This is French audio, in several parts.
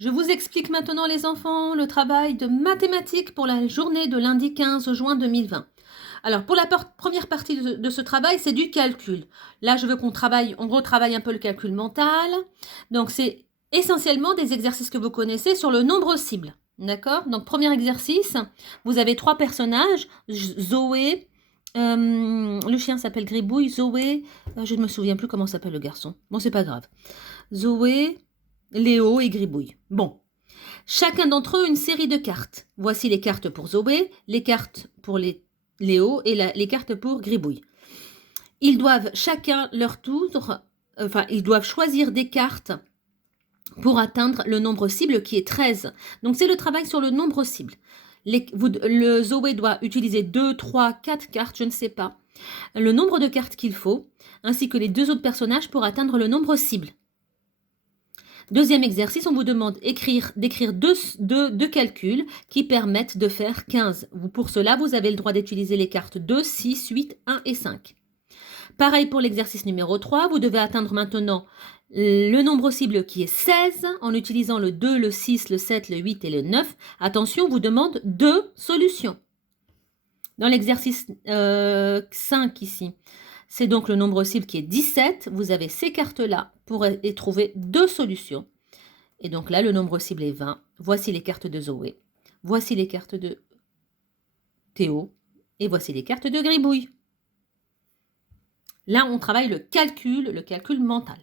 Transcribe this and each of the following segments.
Je vous explique maintenant, les enfants, le travail de mathématiques pour la journée de lundi 15 juin 2020. Alors, pour la première partie de ce travail, c'est du calcul. Là, je veux on retravaille un peu le calcul mental. Donc, c'est essentiellement des exercices que vous connaissez sur le nombre cible. D'accord? Donc, premier exercice, vous avez 3 personnages, Zoé, le chien s'appelle Gribouille, Zoé, je ne me souviens plus comment s'appelle le garçon. Bon, c'est pas grave. Zoé, Léo et Gribouille. Bon. Chacun d'entre eux une série de cartes. Voici les cartes pour Zoé, les cartes pour Léo et les cartes pour Gribouille. Ils doivent chacun leur tour, ils doivent choisir des cartes pour atteindre le nombre cible qui est 13. Donc c'est le travail sur le nombre cible. Le Zoé doit utiliser 2, 3, 4 cartes, je ne sais pas. Le nombre de cartes qu'il faut, ainsi que les 2 autres personnages pour atteindre le nombre cible. Deuxième exercice, on vous demande d'écrire deux calculs qui permettent de faire 15. Pour cela, vous avez le droit d'utiliser les cartes 2, 6, 8, 1 et 5. Pareil pour l'exercice numéro 3, vous devez atteindre maintenant le nombre cible qui est 16 en utilisant le 2, le 6, le 7, le 8 et le 9. Attention, on vous demande 2 solutions. Dans l'exercice 5 ici, c'est donc le nombre cible qui est 17. Vous avez ces cartes-là pour y trouver 2 solutions. Et donc là, le nombre cible est 20. Voici les cartes de Zoé. Voici les cartes de Théo. Et voici les cartes de Gribouille. Là, on travaille le calcul mental.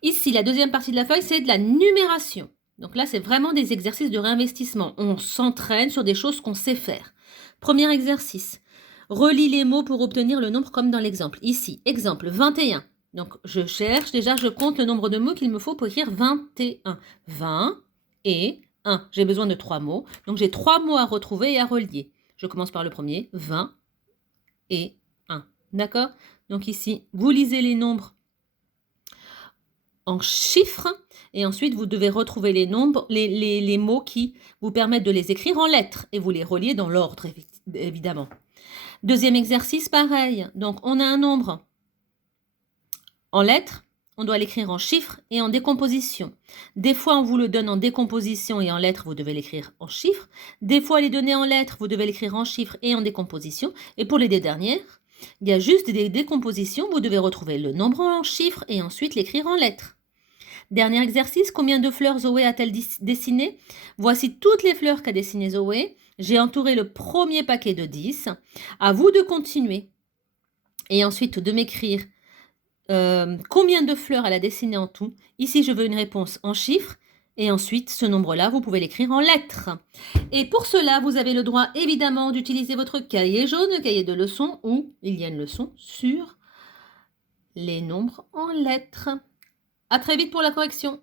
Ici, la deuxième partie de la feuille, c'est de la numération. Donc là, c'est vraiment des exercices de réinvestissement. On s'entraîne sur des choses qu'on sait faire. Premier exercice. Relis les mots pour obtenir le nombre comme dans l'exemple. Ici, exemple 21. Donc, je cherche, déjà, je compte le nombre de mots qu'il me faut pour écrire 21. 20 et 1. J'ai besoin de 3 mots. Donc, j'ai 3 mots à retrouver et à relier. Je commence par le premier, 20 et 1. D'accord? Donc ici, vous lisez les nombres en chiffres et ensuite, vous devez retrouver les nombres, les mots qui vous permettent de les écrire en lettres et vous les reliez dans l'ordre, évidemment. Deuxième exercice, pareil. Donc, on a un nombre en lettres, on doit l'écrire en chiffres et en décomposition. Des fois, on vous le donne en décomposition et en lettres, vous devez l'écrire en chiffres. Des fois, les données en lettres, vous devez l'écrire en chiffres et en décomposition. Et pour les deux dernières, il y a juste des décompositions, vous devez retrouver le nombre en chiffres et ensuite l'écrire en lettres. Dernier exercice, combien de fleurs Zoé a-t-elle dessiné? Voici toutes les fleurs qu'a dessinées Zoé. J'ai entouré le premier paquet de 10. À vous de continuer. Et ensuite de m'écrire combien de fleurs elle a dessiné en tout. Ici, je veux une réponse en chiffres. Et ensuite, ce nombre-là, vous pouvez l'écrire en lettres. Et pour cela, vous avez le droit, évidemment, d'utiliser votre cahier jaune, cahier de leçons, où il y a une leçon sur les nombres en lettres. À très vite pour la correction.